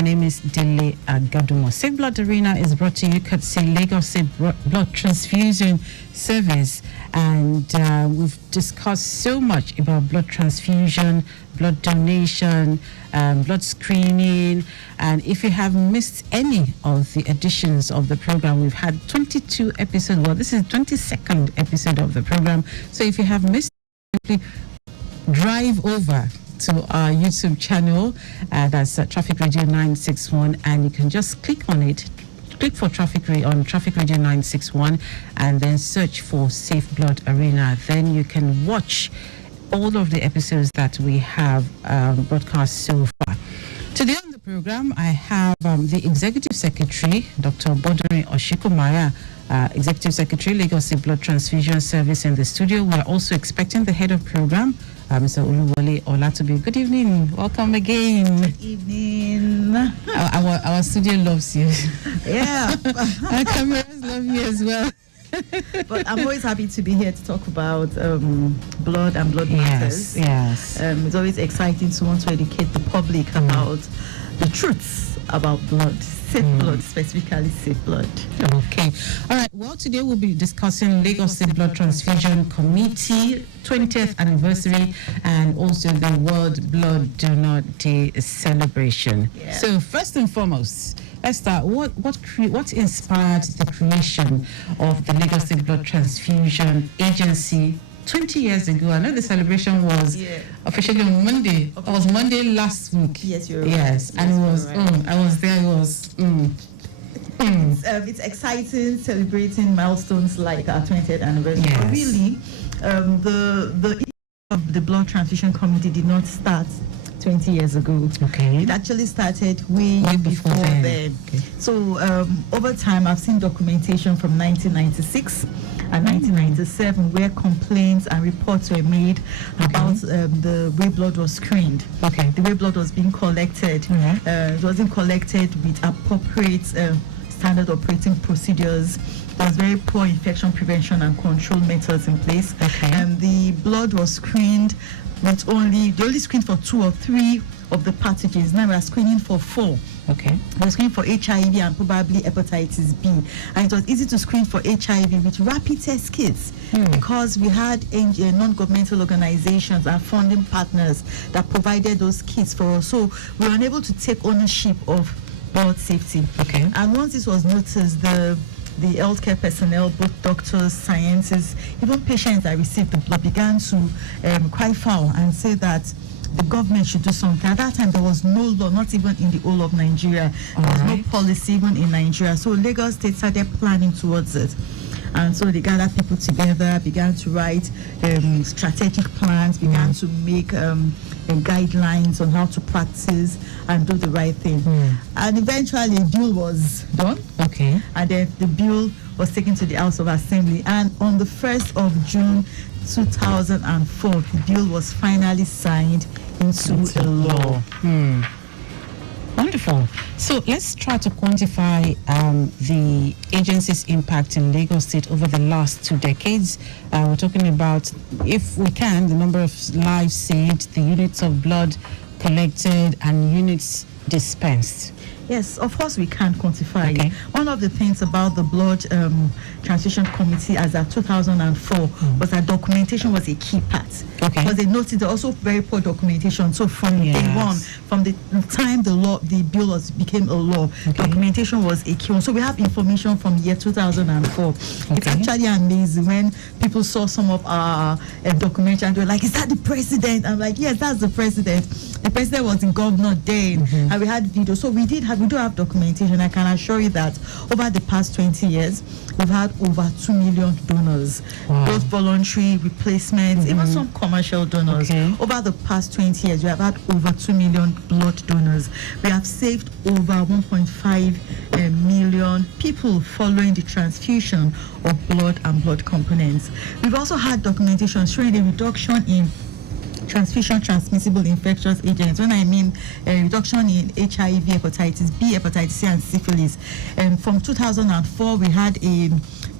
My name is Dele Agadumo. Safe Blood Arena is brought to you courtesy Lagos State Blood Transfusion Service, and we've discussed so much about blood transfusion, blood donation, blood screening, and if you have missed any of the editions of the program, we've had 22 episodes. Well, this is the 22nd episode of the program, so if you have missed, simply drive over to our YouTube channel, that's Traffic Radio 961, and you can just click on it. Click for Traffic Radio 961, and then search for Safe Blood Arena. Then you can watch all of the episodes that we have broadcast so far. Today on the program, I have the Executive Secretary, Dr. Bodunrin Osikomaya, Executive Secretary, Lagos State Blood Transfusion Service, in the studio. We're also expecting the head of program, Mr. Oluwole Olatubi. Good evening. Welcome again. Good evening. Our studio loves you. Yeah. Our cameras love you as well. But I'm always happy to be here to talk about blood and blood matters. Yes. It's always exciting to want to educate the public about the truths about blood. Safe blood, specifically safe blood. Okay. All right. Well, today we'll be discussing Lagos State Blood Transfusion Committee 20th anniversary and also the World Blood Donor Day celebration. Yeah. So first and foremost, let's start. What inspired the creation of the Lagos State Blood Transfusion Agency 20 years ago? I know the celebration was officially on Monday. It was Monday last week. Yes, you're right. Yes, and it was. Right. I was there. It was. It's exciting celebrating milestones like our 20th anniversary. Yes. But really, the of the Blood Transfusion Committee did not start 20 years ago. Okay. It actually started way before then. Okay. So over time, I've seen documentation from 1996 and 1997 where complaints and reports were made about the way blood was screened. Okay. The way blood was being collected. It wasn't collected with appropriate standard operating procedures. There was very poor infection prevention and control methods in place. Okay. And the blood was screened with they only screened for 2 or 3 of the pathogens. Now we are screening for 4. Okay. We're screening for HIV and probably hepatitis B. And it was easy to screen for HIV with rapid test kits because we had non-governmental organizations and funding partners that provided those kits for us. So we were unable to take ownership of blood safety. Okay. And once this was noticed, the healthcare personnel, both doctors, scientists, even patients that received the blood began to cry foul and say that the government should do something. At that time, there was no law, not even in the whole of Nigeria. There was no policy even in Nigeria. So Lagos State started planning towards it. And so they gathered people together, began to write strategic plans, began to make guidelines on how to practice and do the right thing. And eventually a bill was done. Okay. And then the bill was taken to the House of Assembly. And on the 1st of June 2004, the bill was finally signed into a law. Wonderful. So let's try to quantify the agency's impact in Lagos State over the last 2 decades. We're talking about, if we can, the number of lives saved, the units of blood collected, and units dispensed. Yes, of course we can quantify Okay. it. One of the things about the Blood Transfusion Committee as of 2004 was that documentation was a key part. Okay. Because they noticed also very poor documentation. So from day one, from the time the bill became a law, documentation was a key one. So we have information from year 2004. It's actually amazing when people saw some of our documentation and they were like, "Is that the president?" I'm like, "Yes, that's the president." The president was in governor then, and we had videos. So we do have documentation. I can assure you that over the past 20 years, we've had over 2 million donors, both voluntary replacements, even some commercial donors. Over the past 20 years, we have had over 2 million blood donors. We have saved over 1.5 million people following the transfusion of blood and blood components. We've also had documentation showing a reduction in transfusion transmissible infectious agents. When I mean a reduction in HIV, hepatitis B, hepatitis C, and syphilis. From 2004, we had a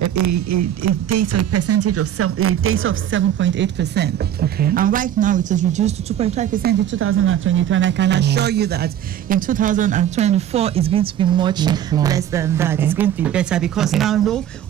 a percentage of a data of 7.8%. Okay. And right now it is reduced to 2.5% in 2023. And I can assure you that in 2024 it's going to be much less than that. Okay. It's going to be better because now,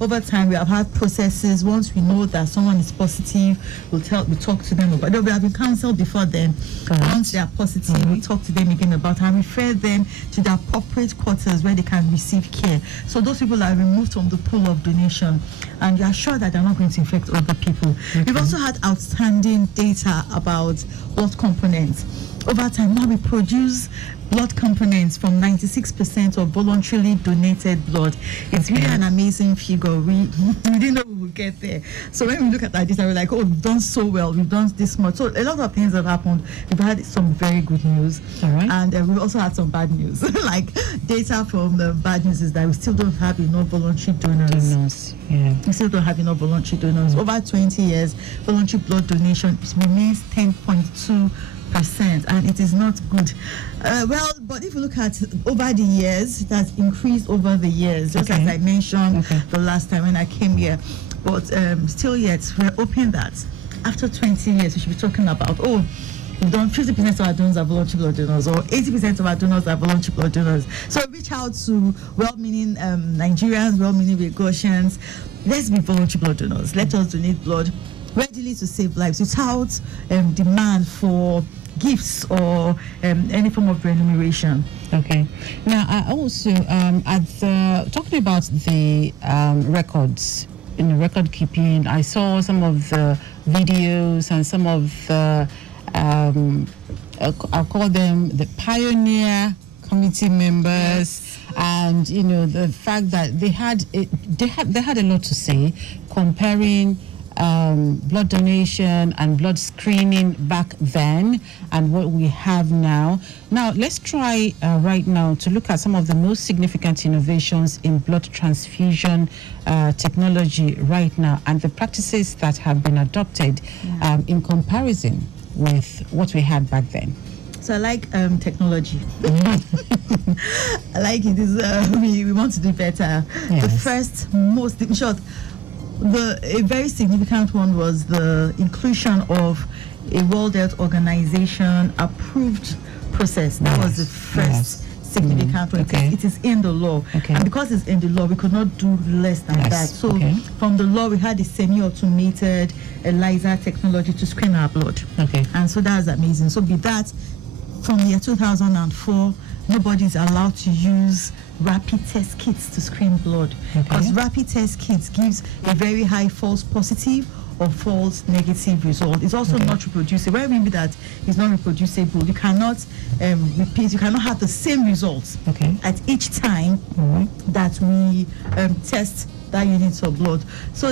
over time we have had processes. Once we know that someone is positive, we talk to them about. We have been counseled before then. Once they are positive, we talk to them again about and refer them to the appropriate quarters where they can receive care. So those people are removed from the pool of donation, and you are sure that they're not going to infect other people. We've also had outstanding data about blood components. Over time, now we produce blood components from 96% of voluntarily donated blood. It's really an amazing figure. We didn't know we would get there. So when we look at that data, we're like, oh, we've done so well. We've done this much. So a lot of things have happened. We've had some very good news. All right. And we've also had some bad news. Like data from the bad news is that we still don't have enough voluntary donors. Yeah. We still don't have enough voluntary donors. Over 20 years, voluntary blood donation remains 10.2%, and it is not good. But if you look at over the years, it has increased over the years, just as I mentioned the last time when I came here. But still yet, we're hoping that after 20 years, we should be talking about, we've done 50% of our donors are voluntary blood donors, or 80% of our donors are voluntary blood donors. So reach out to well-meaning Nigerians, well-meaning Lagosians. Let's be voluntary blood donors. Let us donate blood readily to save lives without demand for gifts or any form of remuneration. Okay. Now, I also, talking about the records, in the record keeping, I saw some of the videos and some of the, I'll call them the pioneer committee members, and the fact that they had a lot to say comparing blood donation and blood screening back then and what we have now. Now, let's try right now to look at some of the most significant innovations in blood transfusion technology right now and the practices that have been adopted in comparison with what we had back then. So I like technology. I like it. We want to do better. Yes. The first, most, in short, a very significant one was the inclusion of a World Health Organization approved process. That was the first significant one. Okay. It is in the law. Okay. And because it's in the law, we could not do less than that. So from the law, we had a semi-automated ELISA technology to screen our blood. Okay. And so that's amazing. So with that, from the year 2004, nobody is allowed to use rapid test kits to screen blood, because rapid test kits gives a very high false positive or false negative result. It's also not reproducible. What I mean by that, it's not reproducible. You cannot repeat. You cannot have the same results at each time that we test that unit of blood. So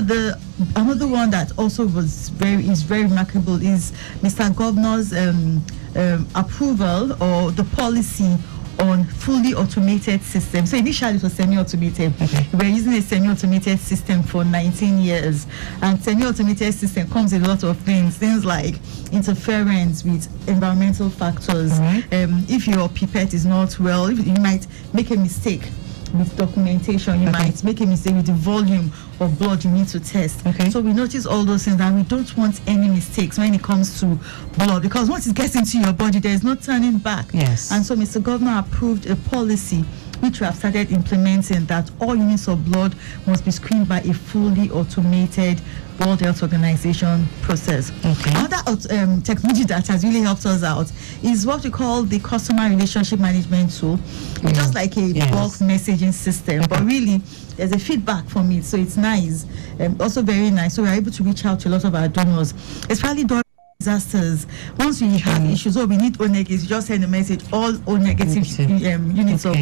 another one that also is very remarkable is Mr. Governor's approval or the policy on fully automated system. So initially it was semi-automated. We were using a semi-automated system for 19 years. And semi-automated system comes with a lot of things like interference with environmental factors. If your pipette is not well, you might make a mistake with documentation. You might make a mistake with the volume of blood you need to test. So we notice all those things, and we don't want any mistakes when it comes to blood, because once it gets into your body, there is no turning back. And so Mr. Governor approved a policy which we have started implementing, that all units of blood must be screened by a fully automated World Health Organization process. Another technology that has really helped us out is what we call the customer relationship management tool. It's just like a bulk messaging system, but really there's a feedback from it, so it's nice. Also very nice. So we're able to reach out to a lot of our donors, especially during disasters. Once we have issues, we need O negatives, you just send a message, all O negative units of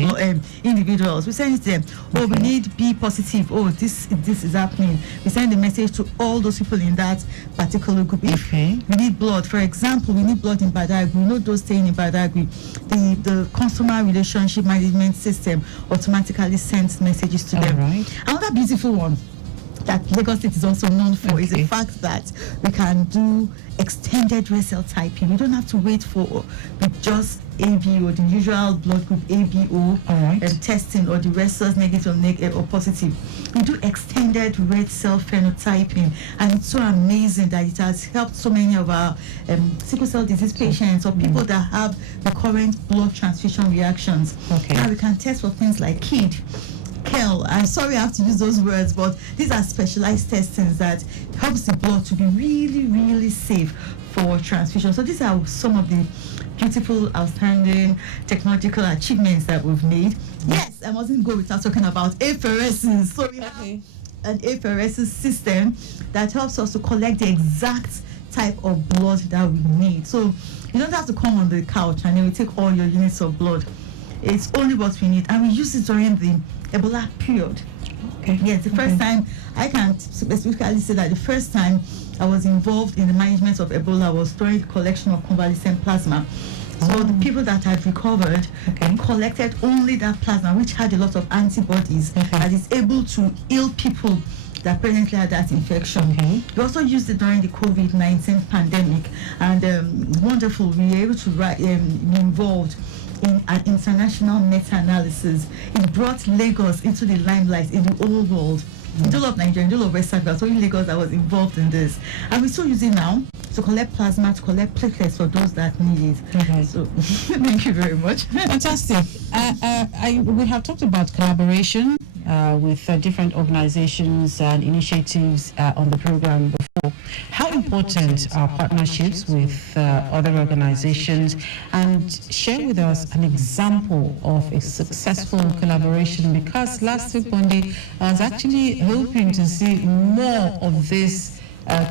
individuals. We send it to them. We need B positive. This is happening. We send a message to all those people in that particular group. If we need blood, for example, we need blood in Badagry, we know those staying in Badagry, the customer relationship management system automatically sends messages to them. Another beautiful one that Lagos State is also known for is the fact that we can do extended red cell typing. We don't have to wait for with just ABO, the usual blood group ABO testing, or the red cells negative or positive. We do extended red cell phenotyping, and it's so amazing that it has helped so many of our sickle cell disease patients or people that have recurrent blood transfusion reactions. Now we can test for things like KID, KEL. I'm sorry I have to use those words, but these are specialized testings that helps the blood to be really, really safe for transfusion. So these are some of the beautiful, outstanding technological achievements that we've made. Yes, I mustn't go without talking about apheresis. So we have an apheresis system that helps us to collect the exact type of blood that we need. So you don't have to come on the couch and then we take all your units of blood. It's only what we need, and we use it during the Ebola period. Yes, the first time, I can specifically say that the first time I was involved in the management of Ebola was during the collection of convalescent plasma. So the people that had recovered collected only that plasma, which had a lot of antibodies that is able to heal people that presently had that infection. We also used it during the COVID-19 pandemic, and wonderful, we were able to be involved in an international meta-analysis. It brought Lagos into the limelight in the whole world. In the whole of Nigeria, in the whole of West Africa, so in Lagos that was involved in this. And we still use it now to collect plasma, to collect platelets for those that need it. So thank you very much. Fantastic. We have talked about collaboration with different organizations and initiatives on the program before. How important are partnerships with other organizations? And share with us an example of a successful collaboration, because last week Monday I was actually hoping to see more of this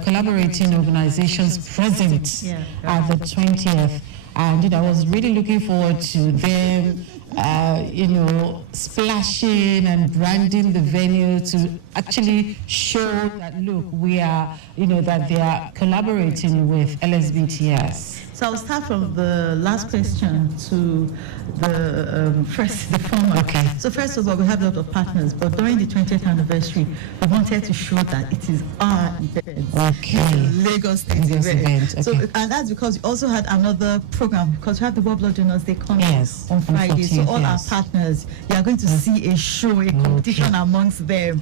collaborating organizations present at the 20th. And I was really looking forward to them splashing and branding the venue to actually show that, look, we are, that they are collaborating with LSBTS. So I'll start from the last question to the former. So first of all, we have a lot of partners, but during the 20th anniversary, we wanted to show that it is our event. Lagos State event. So, and that's because we also had another program, because we have the World Blood Donors Day coming on Friday. So all our partners, you are going to see a show, a competition amongst them.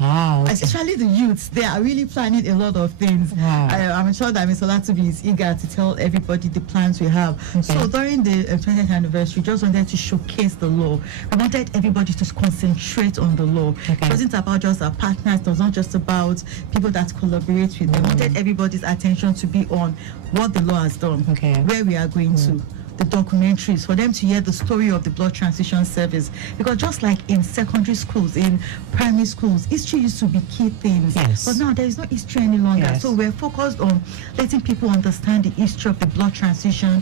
Especially the youths, they are really planning a lot of things. I'm sure that Ms. Olatubi is eager to tell everybody the plans we have. So during the 20th anniversary, we just wanted to showcase the law. We wanted everybody to concentrate on the law. It wasn't about just our partners, it was not just about people that collaborate with them. We wanted everybody's attention to be on what the law has done, where we are going to, the documentaries, for them to hear the story of the blood transfusion service. Because just like in secondary schools, in primary schools, history used to be key things. But now there is no history any longer. So we're focused on letting people understand the history of the blood transfusion.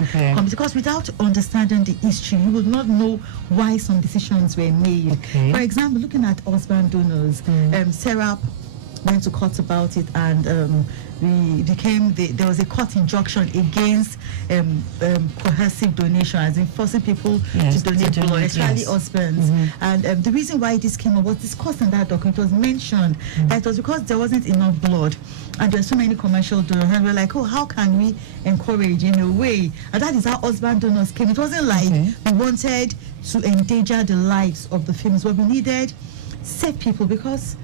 Because without understanding the history, you would not know why some decisions were made. For example, looking at husband donors, Sarah went to court about it, and there was a court injunction against coercive donation, as in forcing people to donate blood, especially husbands. And the reason why this came up was discussed in that document. It was mentioned that it was because there wasn't enough blood, and there are so many commercial donors, and we're like, how can we encourage in a way? And that is how husband donors came. It wasn't like we wanted to endanger the lives of the females, but we needed safe people, because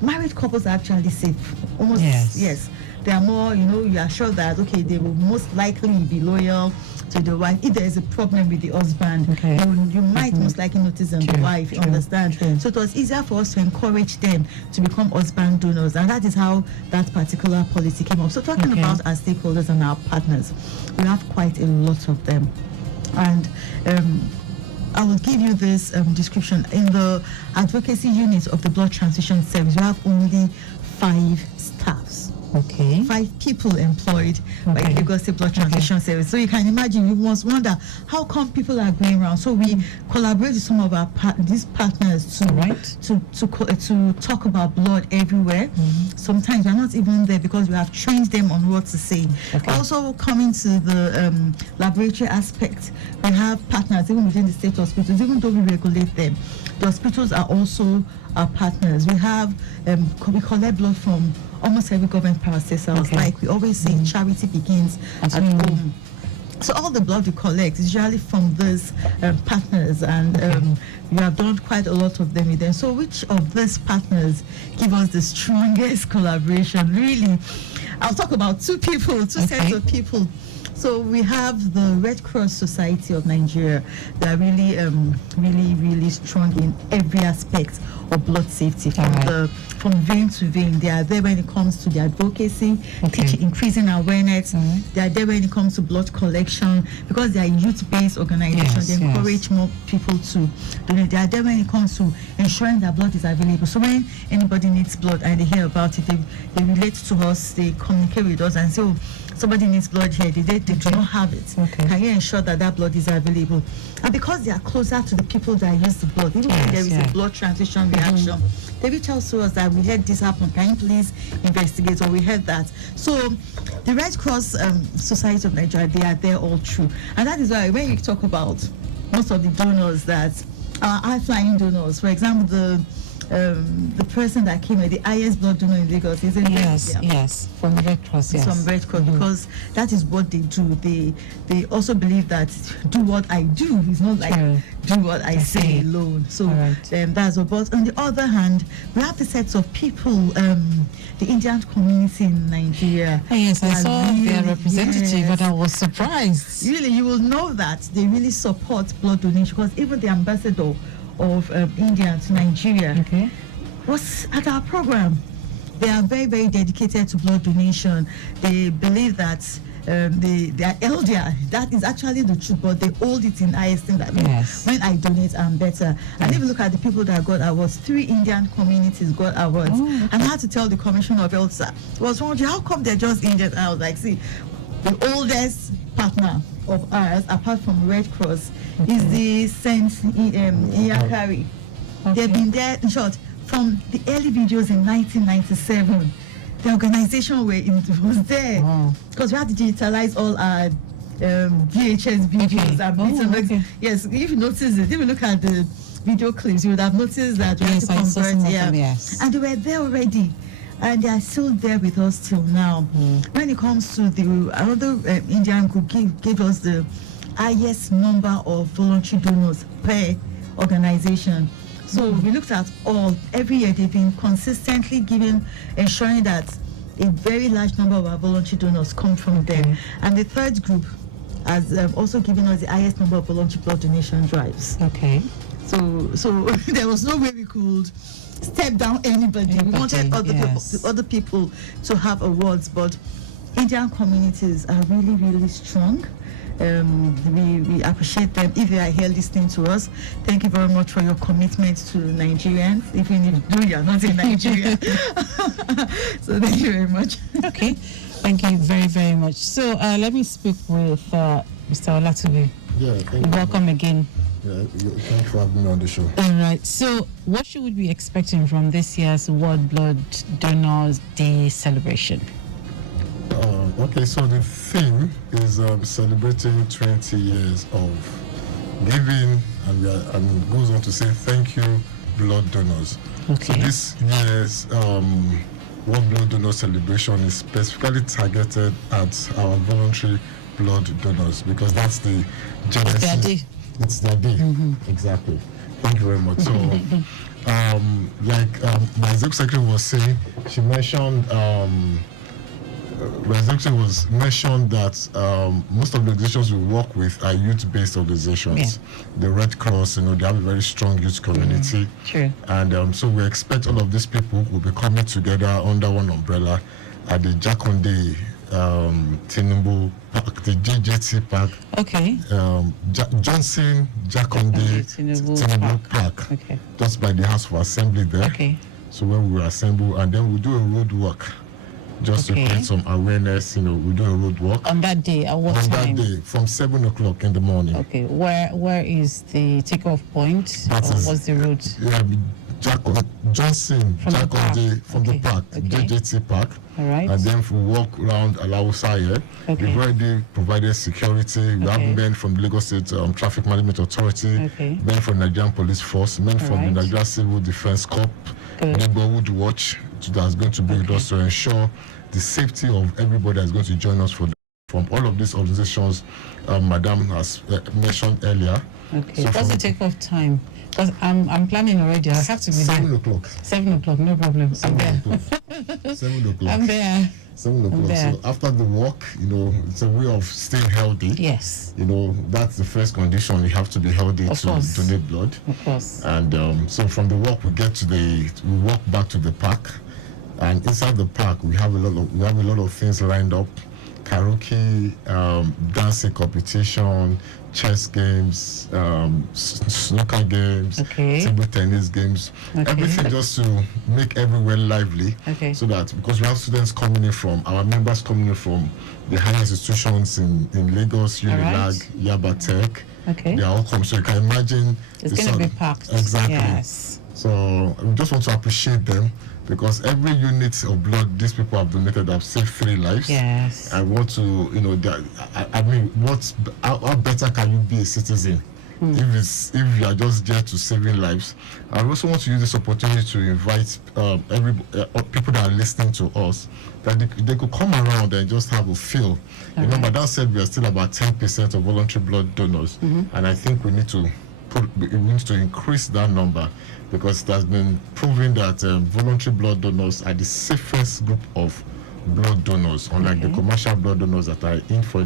married couples are actually safe. Almost, yes. They are more, you are sure that, they will most likely be loyal to the wife. If there is a problem with the husband, you might most likely notice on the wife, you understand? So it was easier for us to encourage them to become husband donors, and that is how that particular policy came up. So talking about our stakeholders and our partners, we have quite a lot of them. And I will give you this description. In the advocacy unit of the blood transfusion service, we have only 5 staffs. Okay. 5 people employed by Lagos State Blood Transfusion Service. So you can imagine, you must wonder how come people are going around. So we collaborate with some of our these partners to talk about blood everywhere. Sometimes we're not even there because we have trained them on what to say. Also, coming to the laboratory aspect, we have partners even within the state hospitals, even though we regulate them. The hospitals are also our partners. We have we collect blood from almost every government parastatal. Like we always say, charity begins at home. So all the blood we collect is usually from these partners, and we have done quite a lot of them with them. So which of these partners give us the strongest collaboration? Really, I'll talk about two sets of people. So we have the Red Cross Society of Nigeria. They are really, really strong in every aspect of blood safety, from vein to vein. They are there when it comes to the advocacy, teaching, increasing awareness. They are there when it comes to blood collection, because they are a youth-based organization. They encourage more people to donate. They are there when it comes to ensuring that blood is available. So when anybody needs blood and they hear about it, they relate to us, they communicate with us and say, oh, somebody needs blood here, they do not have it. Can you ensure that that blood is available? And because they are closer to the people that use the blood, even when there is a blood transfusion reaction, they reach out to us that we heard this happen, can you please investigate, or we heard that. So the Red Cross Society of Nigeria, they are there all through. And that is why when you talk about most of the donors that are high-flying donors, for example, the person that came with the highest blood donor in Lagos is from Red Cross, from Red Cross, because that is what they do. They also believe that do what I do is not like do what I say alone. So that's what. But on the other hand, we have the sets of people, the Indian community in Nigeria. Yes, I saw their representative, but I was surprised. Really, you will know that they really support blood donation, because even the ambassador of India to Nigeria was at our program. They are very, very dedicated to blood donation. They believe that they are elder. That is actually the truth, but they hold it in high esteem that when I donate, I'm better. And if you look at the people that got awards, 3 Indian communities got awards. And I had to tell the Commissioner of Health, sir, was wondering, how come they're just Indian? And I was like, see, the oldest partner of ours, apart from Red Cross, is the Saint Iyakari. They've been there, in short, from the early videos in 1997. The organization was there, because we had to digitalize all our VHS videos and Yes, if you notice it, if you look at the video clips, you would have noticed that we had to convert. And they were there already. And they are still there with us till now. When it comes to the another Indian group, gave us the highest number of voluntary donors per organization. So we looked at every year they've been consistently ensuring that a very large number of our voluntary donors come from them. And the third group has also given us the highest number of voluntary blood donation drives. So there was no way we could step down anybody. We wanted other people to have awards, but Indian communities are really, really strong. We appreciate them. If they are here listening to us, thank you very much for your commitment to Nigerians, even if you're not in Nigeria. So thank you very much. Thank you very, very much. So let me speak with Mr. Olatubi. Welcome again. Thanks for having me on the show. All right. So, what should we be expecting from this year's World Blood Donors Day celebration? So the theme is celebrating 20 years of giving, and goes on to say thank you, blood donors. So this year's World Blood Donor celebration is specifically targeted at our voluntary blood donors, because that's the genesis. It's their day. Exactly. Thank you very much. So, my executive secretary was saying, she mentioned, that most of the organizations we work with are youth-based organizations. The Red Cross, they have a very strong youth community. And so we expect all of these people will be coming together under one umbrella at the Jakonde Tinubu Park, the JJT Park. Johnson Jakonde Tinubu Park. Just by the House of Assembly there. So when we will assemble, and then we'll do a road walk just to create some awareness. We do a road walk. On that day, at what time? On that day, from 7 o'clock in the morning. Okay, where is the takeoff point? What's the route? Johnson, from the park, JJT Park. All right. And then we walk around Alausaye. We've already provided security. We have men from the Lagos State Traffic Management Authority, men from Nigerian Police Force, men from the Nigerian Civil Defense Corps, neighborhood watch that's going to be with us to ensure the safety of everybody that's going to join us from all of these organizations Madam has mentioned earlier. Okay. So what's the takeoff time? Because I'm planning already. I have to be 7 o'clock. 7 o'clock, no problem. 7 o'clock. 7 o'clock. I'm there. 7 o'clock. So after the walk, it's a way of staying healthy. Yes. That's the first condition. You have to be healthy to donate blood. Of course. And so from the walk, we walk back to the park, and inside the park we have a lot of things lined up. Karaoke, dancing competition, chess games, snooker games, table tennis games, everything just to make everywhere lively. So that because we have students coming in from our members coming in from the higher institutions in Lagos, Unilag, Yaba Tech, they are all coming. So you can imagine it's going to be packed. Exactly. Yes. So we just want to appreciate them, because every unit of blood these people have donated have saved 3 lives. Yes. I want to, how better can you be a citizen if you are just there to saving lives? I also want to use this opportunity to invite people that are listening to us, that they could come around and just have a feel. Remember, that said, we are still about 10% of voluntary blood donors, and I think we need to increase that number, because it has been proven that voluntary blood donors are the safest group of blood donors, unlike the commercial blood donors that are in for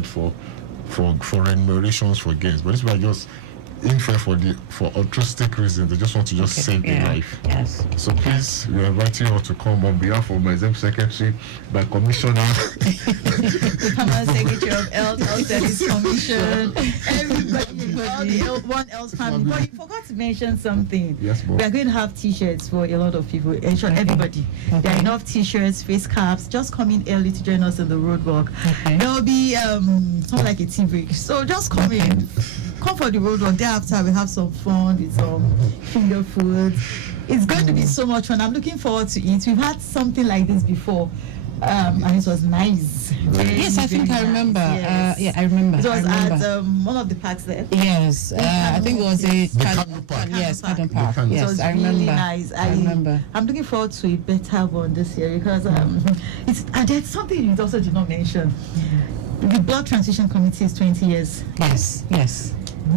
remunerations for gains. But this was just in for altruistic reasons. They just want to save their life. Yes. So please, we are inviting you all to come on behalf of my executive secretary, my commissioner, the permanent secretary of Health Service Commission, everybody, all the One Else family. But you forgot to mention something. Yes, we are going to have T-shirts for a lot of people. Ensure everybody. There are enough T-shirts, face caps. Just come in early to join us in the road walk. There will be something like a tea break. So just come in. Come for the road walk. Thereafter, we have some fun with some finger food. It's going to be so much fun. I'm looking forward to it. We've had something like this before, and it was nice. Yes, I think I remember. Yes. I remember. It was at one of the parks there. Yes, I think it was a Park. Yes, Cardon Park. It Yes, was I remember. really nice. I remember. I'm looking forward to a better one this year, because and there's something you also did not mention. The Blood Transfusion Committee is 20 years. Yes.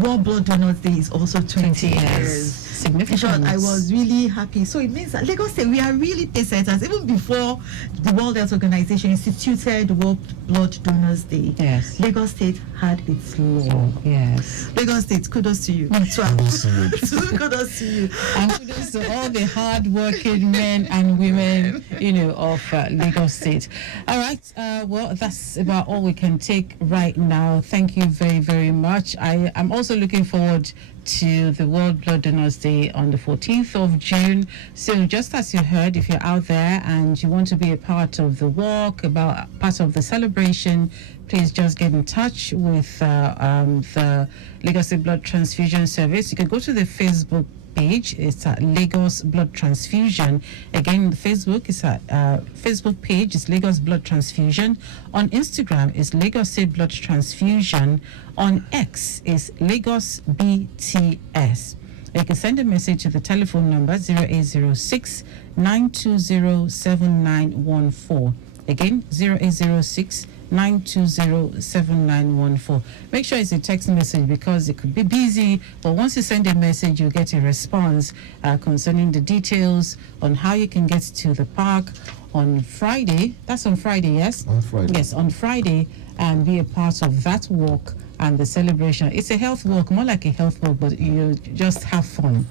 World Blood Donors Day is also 20 years. Significant. I was really happy. So it means that Lagos State, we are really pace setters. Even before the World Health Organization instituted the World Blood Donors Day, Lagos State had its law. Yes. Lagos State, kudos to you. Kudos to you. And kudos to all the hard-working men and women, of Lagos State. All right. Well, that's about all we can take right now. Thank you very, very much. I'm also looking forward to the World Blood Donors Day on the 14th of June. So just as you heard, if you're out there and you want to be a part of the walk, part of the celebration, please just get in touch with the Lagos State Blood Transfusion Service. You can go to the Facebook page. It's at Lagos Blood Transfusion. Again, the Facebook is at Facebook page is Lagos Blood Transfusion. On Instagram is Lagos State Blood Transfusion. On X is Lagos BTS. You can send a message to the telephone number 0806 920 7914. Again, 0806 9207914. Make sure it's a text message, because it could be busy, but once you send a message, you'll get a response concerning the details on how you can get to the park on Friday. That's on Friday, yes? On Friday. Yes, on Friday, and be a part of that walk and the celebration. It's a health walk, more like a health walk, but you just have fun.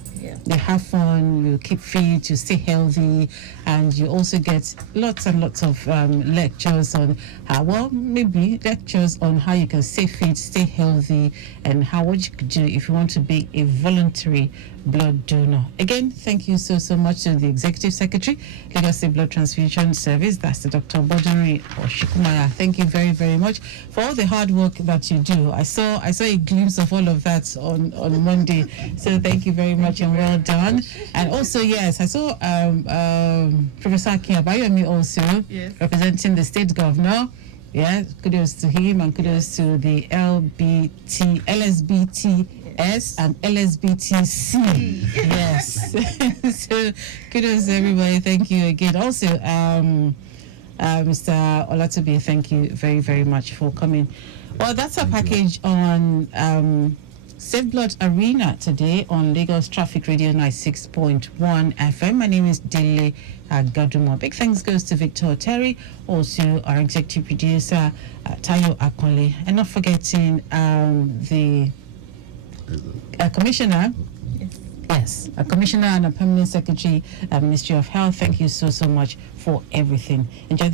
You have fun, you keep fit, you stay healthy, and you also get lots and lots of lectures on maybe lectures on how you can stay fit, stay healthy, and what you could do if you want to be a voluntary blood donor. Again, thank you so much to the Executive Secretary, Lagos State Blood Transfusion Service, that's the Dr. Bodunrin Osikomaya. Thank you very, very much for all the hard work that you do. I saw a glimpse of all of that on Monday, so thank you very much and well done. And also, yes, I saw Professor Abayomi also representing the state governor. Yeah, kudos to him and kudos to the LSBTS and LSBTC. Yes. So kudos to everybody. Thank you again. Also, Mr. Olatubi, thank you very, very much for coming. Well, that's a package on Safe Blood Arena today on Lagos Traffic Radio 96.1 FM. My name is Dele Agadumo. Big thanks goes to Victor Terry, also our executive producer, Tayo Akole, and not forgetting the commissioner. Yes, a commissioner and a permanent secretary, Ministry of Health. Thank you so much for everything. Enjoy